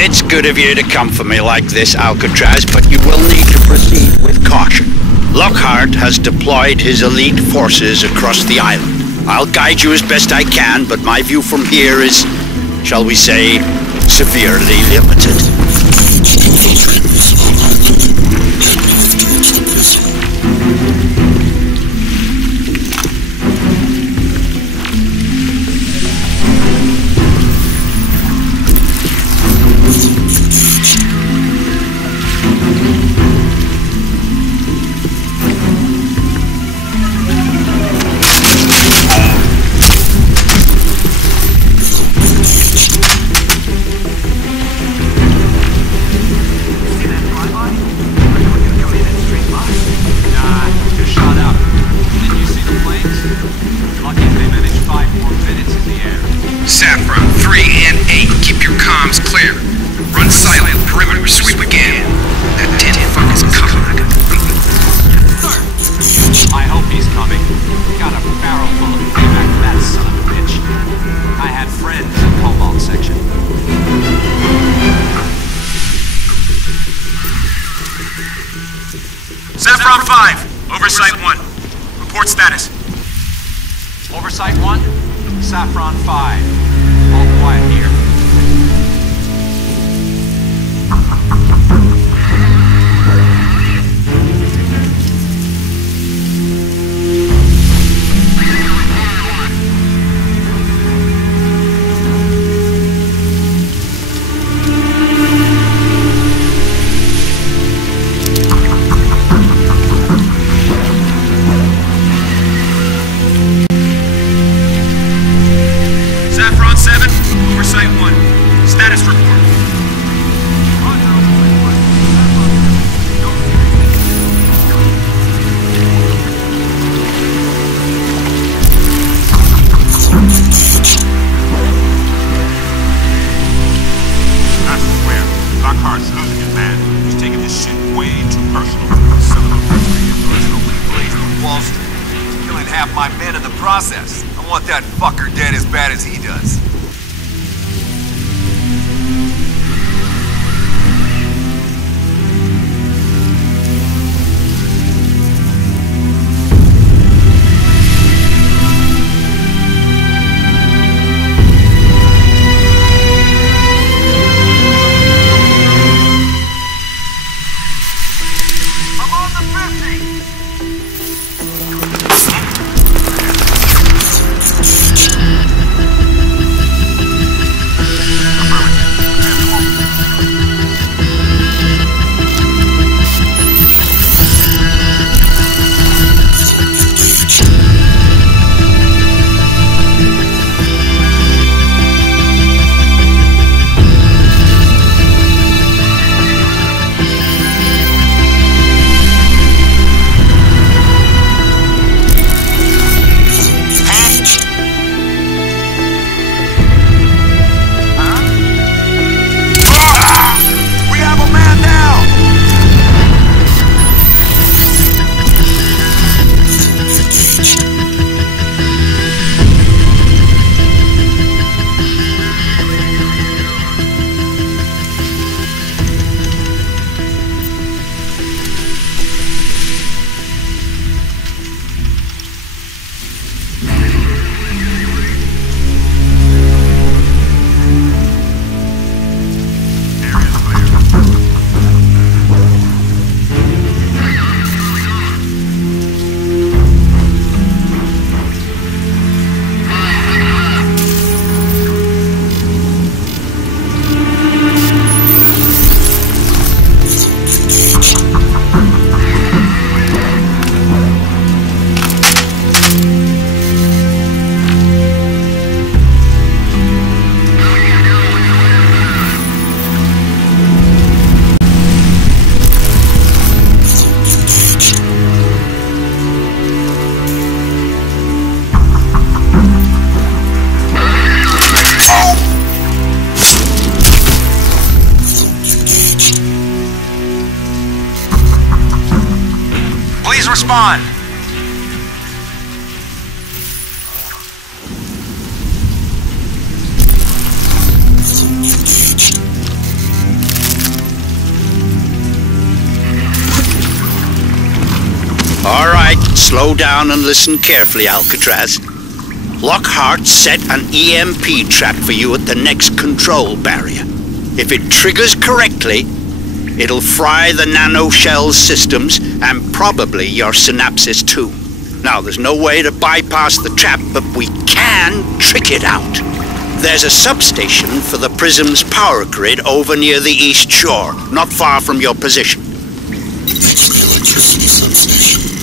It's good of you to come for me like this, Alcatraz, but you will need to proceed with caution. Lockhart has deployed his elite forces across the island. I'll guide you as best I can, but my view from here is, shall we say, severely limited. Oversight 1. Report status. Oversight 1, Saffron 5. All quiet here. Status report. I swear, Lockhart's losing his man. He's taking this shit way too personal. Some of the original blaze on Wall Street. Killing half my men in the process. I want that fucker dead as bad as he does. Respond. All right, slow down and listen carefully, Alcatraz. Lockhart set an EMP trap for you at the next control barrier. If it triggers correctly, it'll fry the nanoshell systems and probably your synapses too. Now, there's no way to bypass the trap, but we can trick it out. There's a substation for the Prism's power grid over near the East Shore, not far from your position. Next to the electricity substation.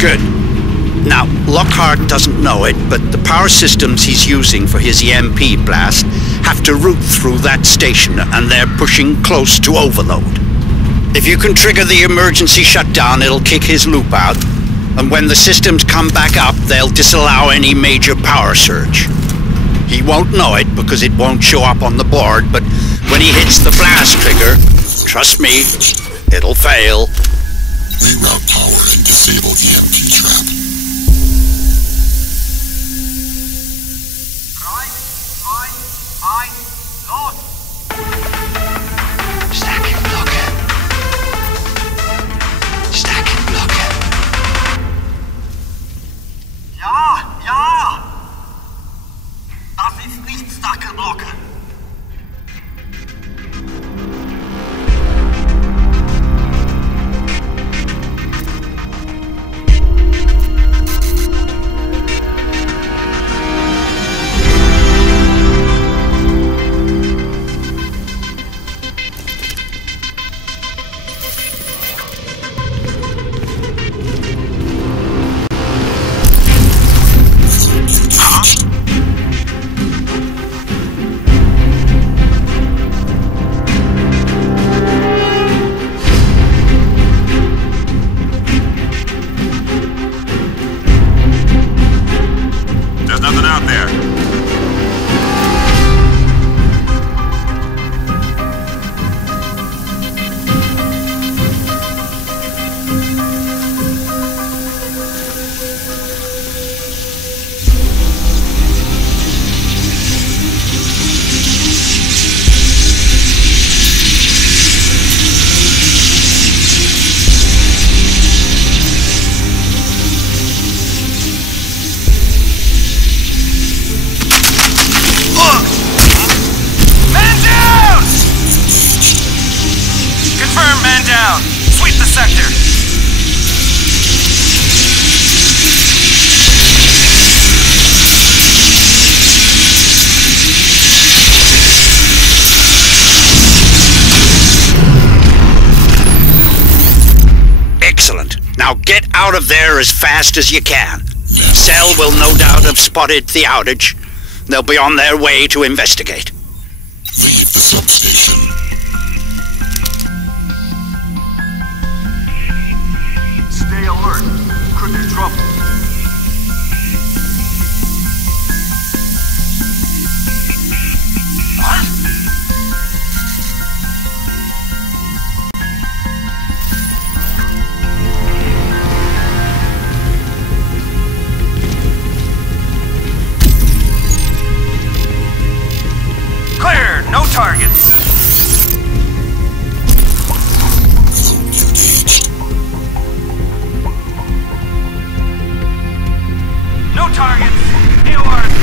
Good. Now, Lockhart doesn't know it, but the power systems he's using for his EMP blast have to route through that station, and they're pushing close to overload. If you can trigger the emergency shutdown, it'll kick his loop out, and when the systems come back up, they'll disallow any major power surge. He won't know it because it won't show up on the board, but when he hits the blast trigger, trust me, it'll fail. Reroute power and disable EMP trap. Los! Stacking Blocke. Stacking Blocke. Ja, ja! Das ist nicht Stackenblocke. Now get out of there as fast as you can. Yes. Cell will no doubt have spotted the outage. They'll be on their way to investigate. Leave the substation. Stay alert. Could be trouble. Clear! No targets! Engaged. No targets! AOR